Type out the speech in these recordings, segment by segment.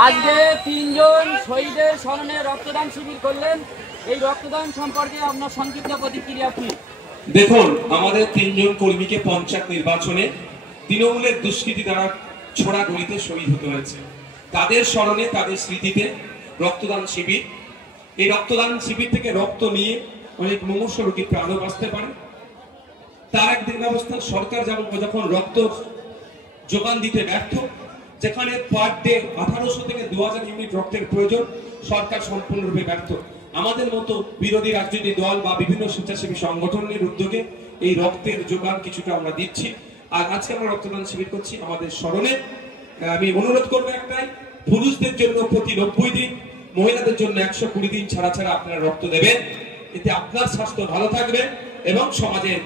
আজকে তিনজন শহীদের স্মরণে রক্তদান শিবির করলেন। এই রক্তদান সম্পর্কে আপনার সংক্ষিপ্ত প্রতিক্রিয়া কি? দেখুন, আমাদের তিনজন কর্মীকে পঞ্চায়েত নির্বাচনে তৃণমূলের দুষ্কৃতী দ্বারা ছোড়া গুলিতে শহীদ হতে হয়েছে। তাদের স্মরণে, তাদের স্মৃতিতে রক্তদান শিবির। এই রক্তদান শিবির থেকে রক্ত নিয়ে অনেক মুমূর্ষু রোগী প্রাণও বাঁচতে পারে। তার একদিন ব্যবস্থা সরকার যখন রক্ত যোগান দিতে ব্যর্থ, যেখানে পার ডে 1800 থেকে 2000 ইউনিট রক্তের প্রয়োজন, সরকার সম্পূর্ণরূপে ব্যর্থ। আমাদের মতো বিরোধী রাজনৈতিক দল বা বিভিন্ন স্বেচ্ছাসেবী সংগঠনের উদ্যোগে এই রক্তের যোগান কিছুটা আমরা দিচ্ছি। আর আজকে আমরা রক্তদান শিবির করছি আমাদের স্মরণে। আমি অনুরোধ করবো একটাই, পুরুষদের জন্য প্রতি 90 দিন, মহিলাদের জন্য 120 দিন ছাড়া ছাড়া আপনারা রক্ত দেবেন। এতে আপনার স্বাস্থ্য ভালো থাকবে এবং সমাজের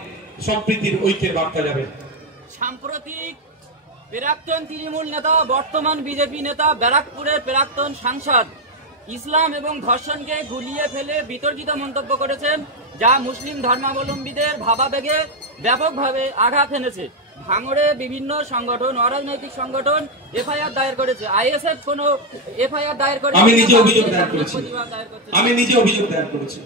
সম্প্রীতির ঐক্যের বার্তা যাবে। সাম্প্রতিক প্রাক্তন তৃণমূল নেতা, বর্তমান বিজেপি নেতা, ব্যারাকপুরের প্রাক্তন সাংসদ ইসলাম এবং ধর্ষণকে গুলিয়ে ফেলে বিতর্কিত মন্তব্য করেছেন, যা মুসলিম ধর্মাবলম্বীদের ভাবাবেগে ব্যাপকভাবে আঘাত এনেছে। ভাঙড়ে বিভিন্ন সংগঠন, অরাজনৈতিক সংগঠন এফআইআর দায়ের করেছে। আইএসএফ কোনো এফআইআর দায়ের করেছে? আমি নিজে অভিযোগ দায়ের করেছি।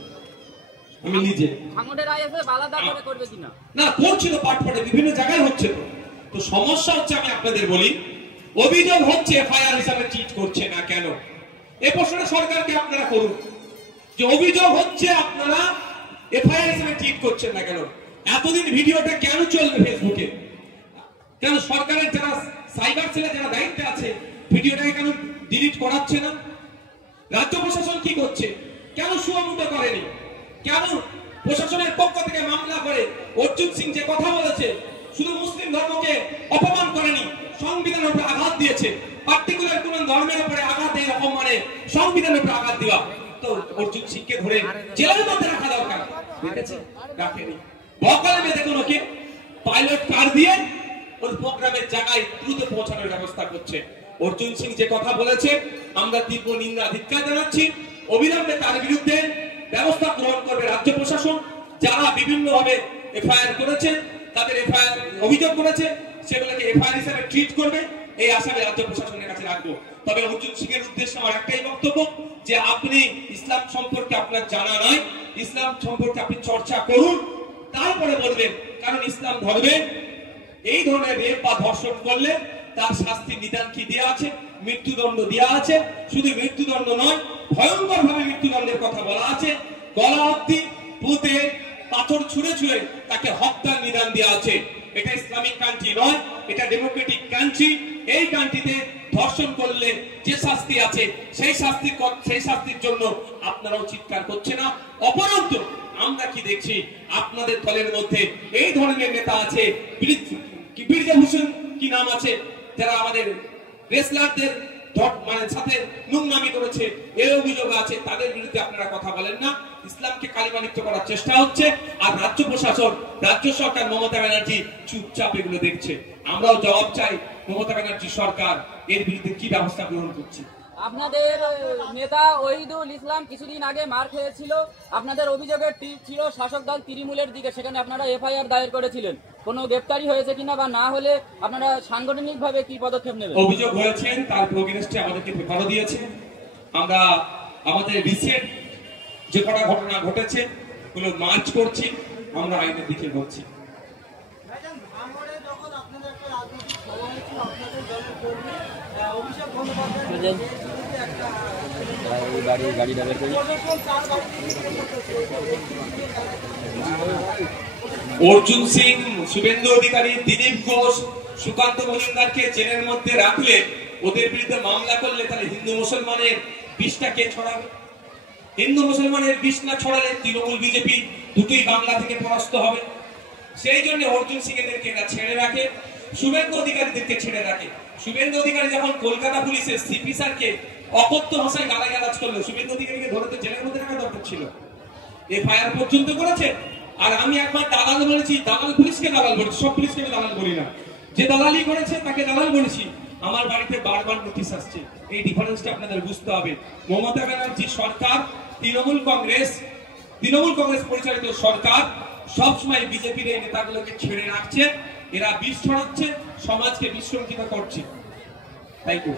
আমি নিজে ভাঙড়ের আইএসএফ আলাদা করে করবে কিনা? না, করছে তো, পাটপাটে বিভিন্ন জায়গায় হচ্ছে। তো সমস্যা হচ্ছে, আমি আপনাদের বলি, অভিযোগ হচ্ছে এফআইআর হিসাবে ট্রিট করছে না কেন? এই প্রশ্নটা সরকারকে আপনারা করুন, যে অভিযোগ হচ্ছে আপনারা এফআইআর হিসাবে ট্রিট করছেন না কেন? এতদিন ভিডিওটা কেন চলবে ফেসবুকে? কেন সরকারের যারা সাইবার সেলে যারা দায়িত্বে আছে ভিডিওটাকে কেন ডিলিট করাচ্ছে না? রাজ্য প্রশাসন কি করছে? কেন সুমুক্ত করেনি? কেন প্রশাসনের পক্ষ থেকে মামলা করে অর্জুন সিং যে কথা বলেছে, শুধু মুসলিম ধর্মকে অপমান করেনি, সংবিধানের উপরে আঘাত দিয়েছে। পার্টিকুলার কোন ধর্মের উপরে আঘাত, এই রকম মানে সংবিধানের উপরে আঘাত দেওয়া, তো অর্জুন সিংকে ধরে জেলের মধ্যে রাখা দরকার, দেখেছে? রাখেনি। বকালে বেঁধে কোনোকে পাইলট কার দিয়ে ওই প্রোগ্রামের জায়গায় দ্রুত পৌঁছানোর ব্যবস্থা করছে। অর্জুন সিং যে কথা বলেছে, আমরা তীব্র নিন্দা ধিক্কার জানাচ্ছি। অবিলম্বে তার বিরুদ্ধে ব্যবস্থা গ্রহণ করবে রাজ্য প্রশাসন। যারা বিভিন্নভাবে এফআইআর করেছে, তাদের এফআইআর অভিযোগ করেছে, সেগুলোকে এফআইআর হিসেবে ট্রিট করবে, এই আশায় রাজ্য প্রশাসনের কাছে রাখবো। তবে অর্জুন সিং এর উদ্দেশ্যে আমার একটাই বক্তব্য, যে আপনি ইসলাম সম্পর্কে আপনার জানা নাই, ইসলাম সম্পর্কে আপনি চর্চা করুন, তারপরে বলবেন। কারণ ইসলাম ধর্মে এই ধরনের রেপ বা ধর্ষণ করলে তার শাস্তি নিদান কি দেওয়া আছে? মৃত্যুদণ্ড দেওয়া আছে। শুধু মৃত্যুদণ্ড নয়, ভয়ঙ্কর ভাবে মৃত্যুদণ্ডের কথা বলা আছে। গলা অবধি পুঁতে পাথর ছুঁড়ে ছুঁড়ে তাকে হত্যার নিদান দেওয়া আছে। এটা ইসলামিক কান্ট্রি নয়, এটা ডেমোক্রেটিক কান্ট্রি। এই কান্ট্রিতে ধর্ষণ করলে যে শাস্তি আছে, সেই শাস্তির জন্য আপনারাও চিৎকার করছে না। অপরন্তু আমরা কি দেখছি, আপনাদের দলের মধ্যে এই ধরনের নেতা আছে, বীরভূষণ কি নাম আছে, যারা আমাদের রেসলারদের মানে সাথে নোংরামি করেছে, এর অভিযোগ আছে। তাদের বিরুদ্ধে আপনারা কথা বলেন না। ইসলামকে কালিমালিপ্ত করার চেষ্টা হচ্ছে, আর রাজ্য প্রশাসন, রাজ্য সরকার, মমতা ব্যানার্জি চুপচাপ এগুলো দেখছে। আমরাও জবাব চাই, মমতা ব্যানার্জি সরকার এর বিরুদ্ধে কি ব্যবস্থা গ্রহণ করছে? আপনাদের নেতা ওহিদুল ইসলাম কিছুদিন আগে মার খেয়েছিল। আপনাদের অভিযোগের তীর ছিল শাসক দল তৃণমূলের দিকে, সেখানে আপনারা এফআইআর দায়ের করেছিলেন। কোনো গ্রেফতারি হয়েছে কিনা, বা না হলে আপনারা সাংগঠনিকভাবে কি পদক্ষেপ নেবেন? অভিযোগ হয়েছেন, তার প্রোগ্রেসটি আমাদেরকে পেপারও দিয়েছে। আমরা আমাদের রিসেন্ট যে কটা ঘটনা ঘটেছে ওগুলো মার্চ করছি, আমরা আইনের দিকে বলছি। অর্জুন সিং, শুভেন্দু অধিকারী, দিলীপ ঘোষ, সুকান্ত মজুমদারকে জেলের মধ্যে রাখলে, ওদের বিরুদ্ধে মামলা করলে, তাহলে হিন্দু মুসলমানের বিষটা কে ছড়াবে? হিন্দু মুসলমানের বিষ না ছড়ালে তৃণমূল বিজেপি দুটোই বাংলা থেকে পরাস্ত হবে। সেই জন্য অর্জুন সিং এদেরকে এরা ছেড়ে রাখে, শুভেন্দু অধিকারীদেরকে ছেড়ে রাখে। শুভেন্দু অধিকারী যখন কলকাতা পুলিশের সিপি স্যারকে অকথ্য ভাষায় গালাগালাজ করলো, শুভেন্দু অধিকারীকে ধরতে জেলের মধ্যে রাখা দরকার ছিল। এফআইআর পর্যন্ত করেছে। আর আমি একবার দালাল বলেছি, দালাল পুলিশকে দালাল বলেছি, সব পুলিশকে আমি দালাল বলি না। যে দালালি করেছে তাকে দালাল বলেছি। আমার বাড়িতে বারবার নোটিশ আসছে, এই ডিফারেন্সটা আপনাদের বুঝতে হবে। মমতা ব্যানার্জি সরকার, তৃণমূল কংগ্রেস পরিচালিত সরকার সবসময় বিজেপির এই নেতাগুলোকে ছেড়ে রাখছে। এরা বিষ ছড়াচ্ছে, সমাজকে বিশৃঙ্খলিত করছে। তাই তো।